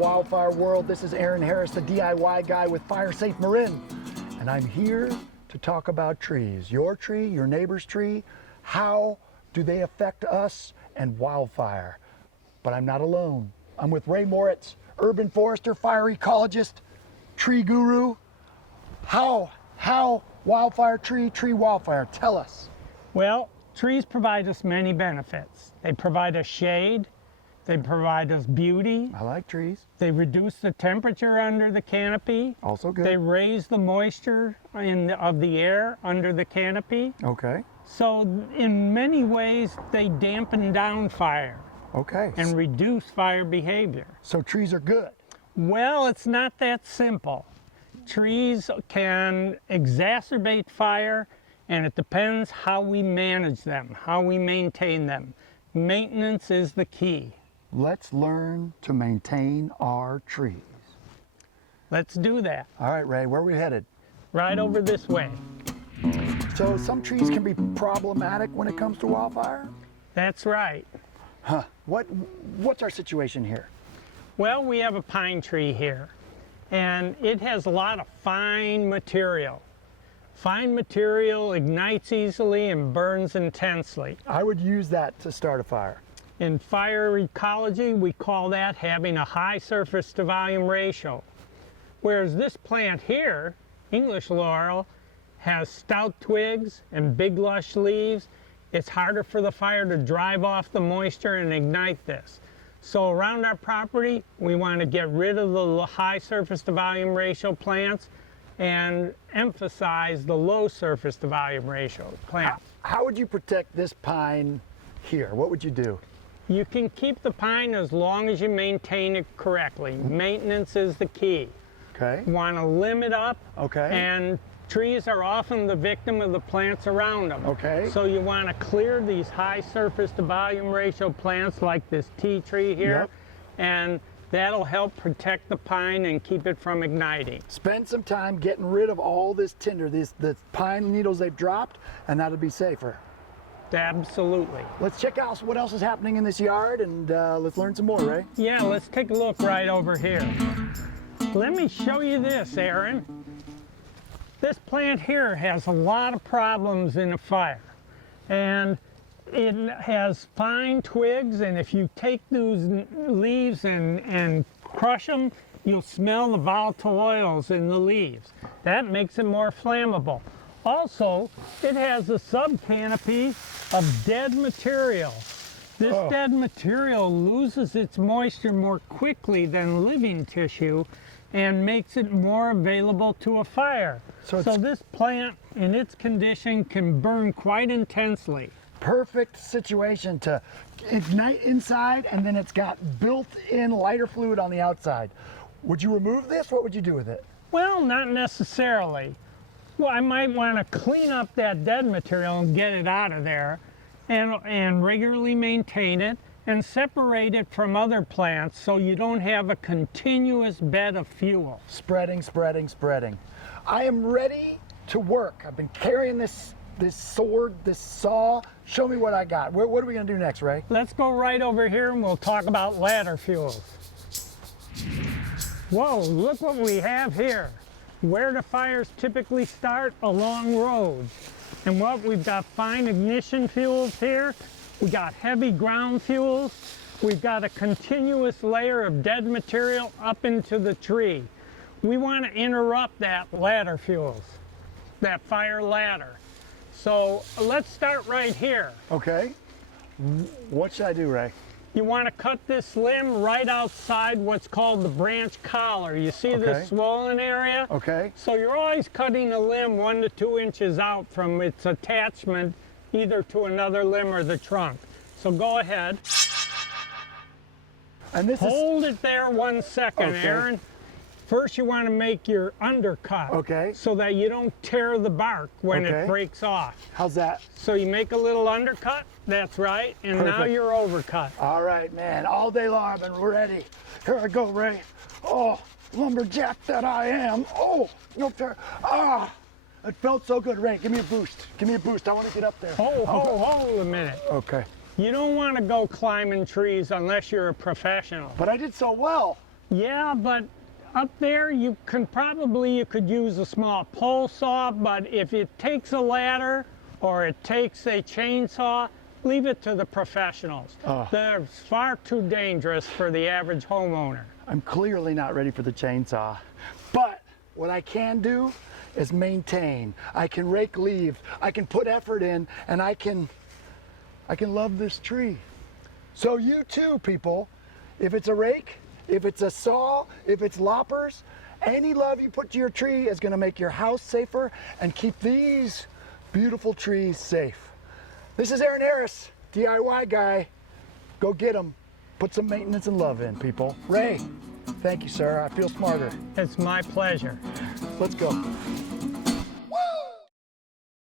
wildfire world. This is Arann Harris, the DIY guy with Fire Safe Marin. And I'm here to talk about trees. Your tree, your neighbor's tree. How do they affect us and wildfire? But I'm not alone. I'm with Ray Moritz, urban forester, fire ecologist, tree guru. How wildfire, tree wildfire? Tell us. Well, trees provide us many benefits. They provide us shade. They provide us beauty. I like trees. They reduce the temperature under the canopy. Also good. They raise the moisture of the air under the canopy. Okay. So in many ways, they dampen down fire. Okay. And reduce fire behavior. So trees are good. Well, it's not that simple. Trees can exacerbate fire, and it depends how we manage them, how we maintain them. Maintenance is the key. Let's learn to maintain our trees. Let's do that. All right, Ray, where are we headed? Right over this way. So some trees can be problematic when it comes to wildfire? That's right. Huh. What's our situation here? Well, we have a pine tree here, and it has a lot of fine material. Fine material ignites easily and burns intensely. I would use that to start a fire. In fire ecology, we call that having a high surface to volume ratio. Whereas this plant here, English laurel, has stout twigs and big lush leaves. It's harder for the fire to drive off the moisture and ignite this. So around our property, we want to get rid of the high surface to volume ratio plants and emphasize the low surface to volume ratio plants. How would you protect this pine here? What would you do? You can keep the pine as long as you maintain it correctly. Maintenance is the key. Okay. You want to limb it up. Okay. And trees are often the victim of the plants around them. Okay. So you want to clear these high surface to volume ratio plants like this tea tree here. Yep. And that'll help protect the pine and keep it from igniting. Spend some time getting rid of all this tinder, the pine needles they've dropped, and that'll be safer. Absolutely. Let's check out what else is happening in this yard, and let's learn some more, Ray. Yeah, let's take a look right over here. Let me show you this, Arann. This plant here has a lot of problems in a fire. And it has fine twigs, and if you take those leaves and crush them, you'll smell the volatile oils in the leaves. That makes it more flammable. Also, it has a subcanopy of dead material. This dead material loses its moisture more quickly than living tissue and makes it more available to a fire. So this plant, in its condition, can burn quite intensely. Perfect situation to ignite inside, and then it's got built-in lighter fluid on the outside. Would you remove this? What would you do with it? Well, not necessarily. Well, I might want to clean up that dead material and get it out of there and regularly maintain it and separate it from other plants so you don't have a continuous bed of fuel. Spreading, spreading, spreading. I am ready to work. I've been carrying this sword, this saw. Show me what I got. What are we going to do next, Ray? Let's go right over here and we'll talk about ladder fuels. Whoa, look what we have here. Where do fires typically start? Along roads. And what we've got fine ignition fuels here. We got heavy ground fuels. We've got a continuous layer of dead material up into the tree. We want to interrupt that ladder fuels, that fire ladder. So let's start right here. Okay. What should I do, Ray? You want to cut this limb right outside what's called the branch collar. You see this swollen area? Okay. So you're always cutting a limb 1 to 2 inches out from its attachment either to another limb or the trunk. So go ahead. And this Hold it there 1 second, Arann. First you want to make your undercut so that you don't tear the bark when it breaks off. How's that? So you make a little undercut, that's right, and now you're overcut. All right, man, all day long I've been ready. Here I go, Ray. Oh, lumberjack that I am. Oh, no fair. Ah, it felt so good. Ray, give me a boost. Give me a boost. I want to get up there. Hold a minute. Okay. You don't want to go climbing trees unless you're a professional. But I did so well. Yeah, but up there you could use a small pole saw, but if it takes a ladder or it takes a chainsaw, leave it to the professionals. They're far too dangerous for the average homeowner. I'm clearly not ready for the chainsaw, but what I can do is maintain. I can rake leaves, I can put effort in, and I can love this tree. So you too, people, if it's a rake, if it's a saw, if it's loppers, any love you put to your tree is gonna make your house safer and keep these beautiful trees safe. This is Arann Harris, DIY guy. Go get them. Put some maintenance and love in, people. Ray, thank you, sir. I feel smarter. It's my pleasure. Let's go.